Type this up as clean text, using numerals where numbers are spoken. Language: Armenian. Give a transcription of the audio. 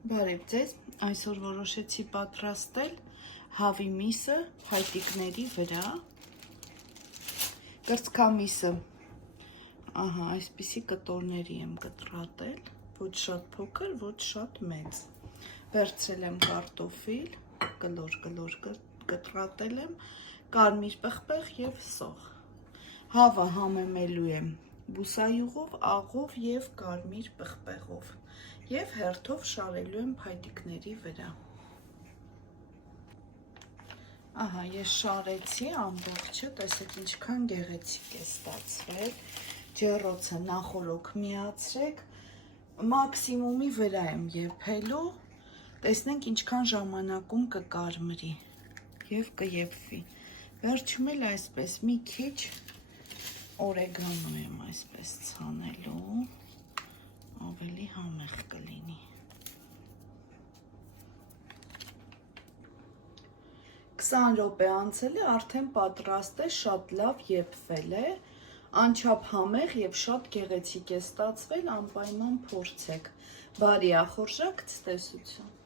Բարև ձեզ, այսօր որոշեցի պատրաստել հավի միսը փայտիկների վրա, կրծքամիսը, այսպիսի կտորների եմ կտրատել, ոչ շատ փոքր, ոչ շատ մեծ, վերցրել եմ կարտոֆիլ, կլոր կտրատել եմ, կարմիր պղպեղ և սող, հավը համեմելու եմ բուսայուղով, աղով և կարմիր պղպեղով և հերթով շարելու եմ փայտիկների վրա։ Ես շարեցի ամբողջը, տեսեք ինչքան գեղեցիկ է ստացվել, ջեռոցը նախօրոք միացրեք, մաքսիմումի վրա եմ եփելու, տեսնենք ինչքան ժամանակում կկարմրի և կեփվի։ Վերջում էլ այսպես մի քիչ օրեգանո եմ այսպես ցանելու, ավելի համեղ կլինի։ 20 րոպե անցել է, արդեն պատրաստ է, շատ լավ եփվել է, անչափ համեղ և շատ գեղեցիկ է ստացվել, անպայման փորձեք։ Բարի ախորժակ, ցտեսություն։